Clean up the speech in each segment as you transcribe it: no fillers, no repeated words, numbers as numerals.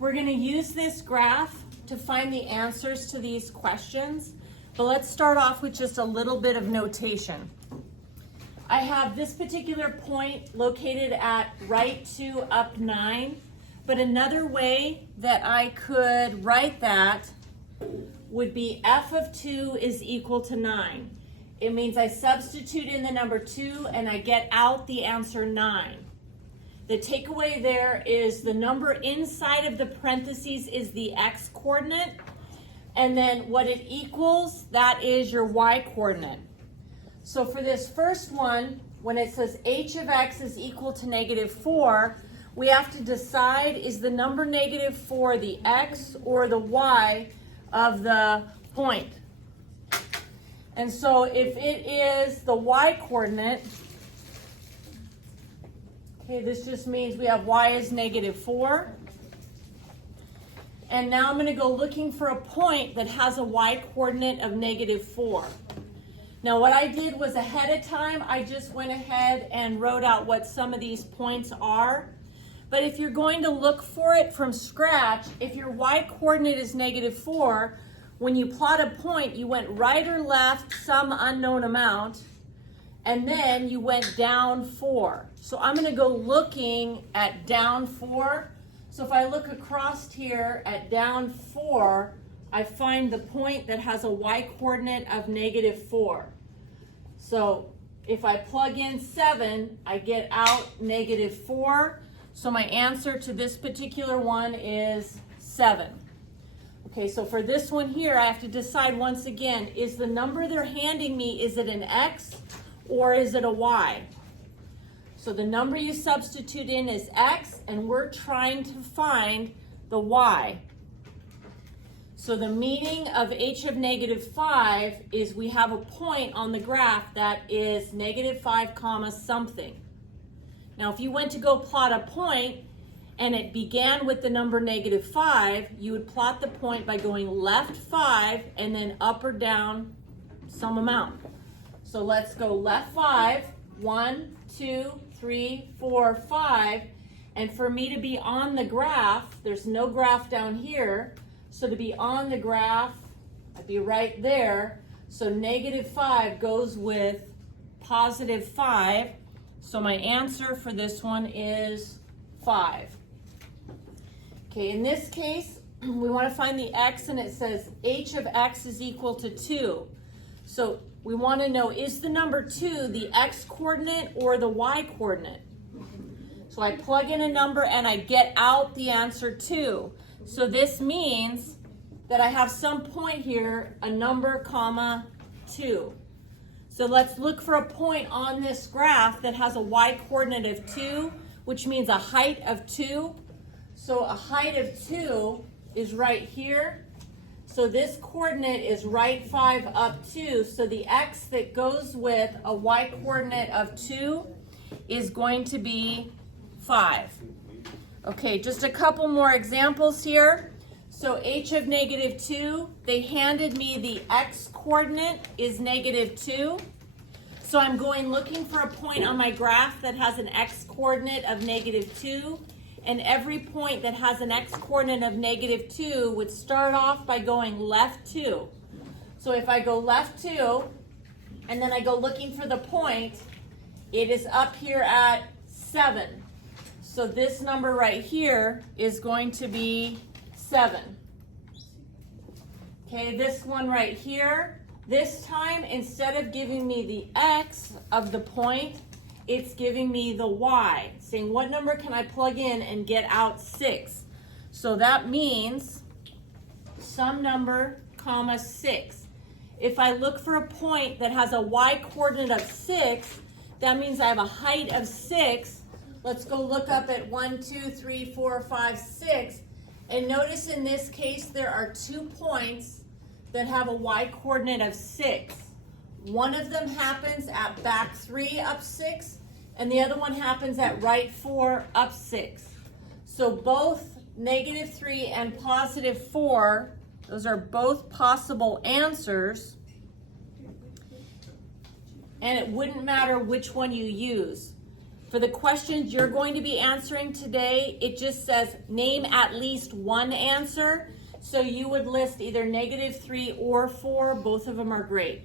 We're going to use this graph to find the answers to these questions, but let's start off with just a little bit of notation. I have this particular point located at right 2 up 9, but another way that I could write that would be f of 2 is equal to 9. It means I substitute in the number 2 and I get out the answer 9. The takeaway there is the number inside of the parentheses is the x coordinate, and then what it equals, that is your y coordinate. So for this first one, when it says h of x is equal to -4, we have to decide, is the number -4 the x or the y of the point? And so if it is the y coordinate, okay, this just means we have y is -4. And now I'm going to go looking for a point that has a y coordinate of -4. Now what I did was ahead of time, I just went ahead and wrote out what some of these points are. But if you're going to look for it from scratch, if your y coordinate is -4, when you plot a point, you went right or left some unknown amount, and then you went down 4. So I'm going to go looking at down 4. So if I look across here at down 4, I find the point that has a y coordinate of -4. So if I plug in 7, I get out -4. So my answer to this particular one is 7. Okay, so for this one here, I have to decide once again, is the number they're handing me, is it an x or is it a y? So the number you substitute in is x, and we're trying to find the y. So the meaning of h of -5 is we have a point on the graph that is -5 comma something. Now if you went to go plot a point and it began with the number -5, you would plot the point by going left 5 and then up or down some amount. So let's go left 5, 1, 2, 3, 4, 5, and for me to be on the graph, there's no graph down here, so to be on the graph, I'd be right there. So -5 goes with +5, so my answer for this one is 5. Okay, in this case, we want to find the x, and it says h of x is equal to 2. So we want to know, is the number 2 the x coordinate or the y coordinate? So I plug in a number and I get out the answer 2. So this means that I have some point here, a number comma 2. So let's look for a point on this graph that has a y coordinate of 2, which means a height of 2. So a height of 2 is right here. So this coordinate is right 5 up 2. So the x that goes with a y coordinate of 2 is going to be 5. Okay, just a couple more examples here. So h of -2, they handed me the x coordinate is -2. So I'm going looking for a point on my graph that has an x coordinate of -2. And every point that has an x coordinate of -2 would start off by going left 2. So if I go left 2, and then I go looking for the point, it is up here at 7. So this number right here is going to be 7. Okay, this one right here, this time instead of giving me the x of the point, it's giving me the y, saying what number can I plug in and get out 6. So that means some number, comma 6. If I look for a point that has a y coordinate of 6, that means I have a height of 6. Let's go look up at 1, 2, 3, 4, 5, 6. And notice in this case there are 2 points that have a y coordinate of 6. One of them happens at back 3 up 6, and the other one happens at right 4 up 6. So both -3 and +4, those are both possible answers, and it wouldn't matter which one you use. For the questions you're going to be answering today, it just says name at least one answer. So you would list either -3 or 4. Both of them are great.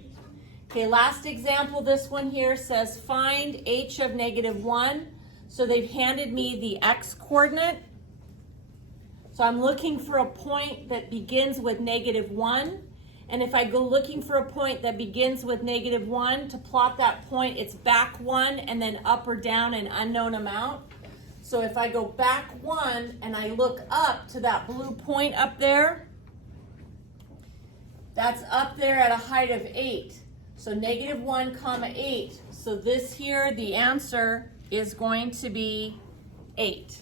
Okay, last example, this one here says find h of -1. So they've handed me the x coordinate. So I'm looking for a point that begins with -1. And if I go looking for a point that begins with -1, to plot that point, it's back 1 and then up or down an unknown amount. So if I go back 1 and I look up to that blue point up there, that's up there at a height of 8. So -1, 8. So this here, the answer is going to be 8.